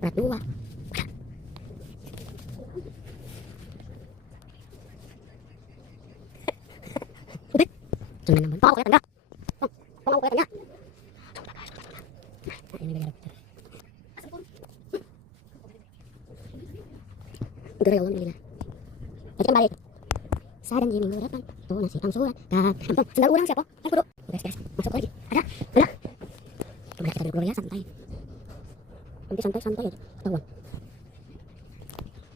berat dua. Udah. Jangan nambah. Kok kelihatan enggak? Kok mau kelihatan enggak? Nah, ini beda. Udah ya Allah alhamdulillah. Kita balik. Saya dan Jimmy minggu depan. Tuh nasi angsuran. Sendal orang siapa? Kudu. Guys, masuk lagi. Ada. Coba kita duduk dulu ya, santai. Nanti santai aja. Ketahuan.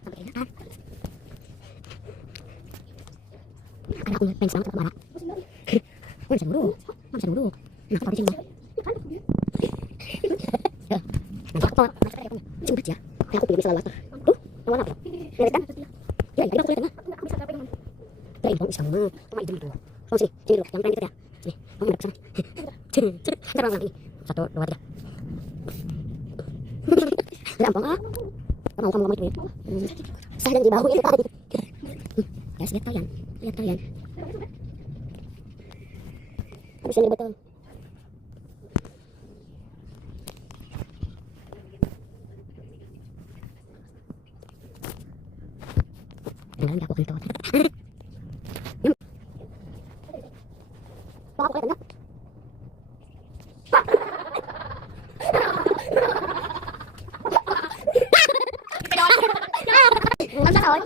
Sampai enakan. Karena aku pengen selamat marah. Bisa duduk. Nah, kita di sini. Nanti aku sempet ya. Kayak aku pilih misalnya water. Tuh, yang warna apa? Lihat kan? Ya, tadi aku lihat tengah. Kirain dong bisa mah. Cuma itu tuh. Oh sini dulu. Yang keren dikit ya. Sini, kamu ngadep sana. Ntar orang ini. 1, 2, 3. Gampang ah. Kamu itu ya. Saya dan di bawah itu tadi. Ya, lihat kalian. Habis ini betul. Enggak aku kentut. Kok aku kelihatan enggak? Kan sa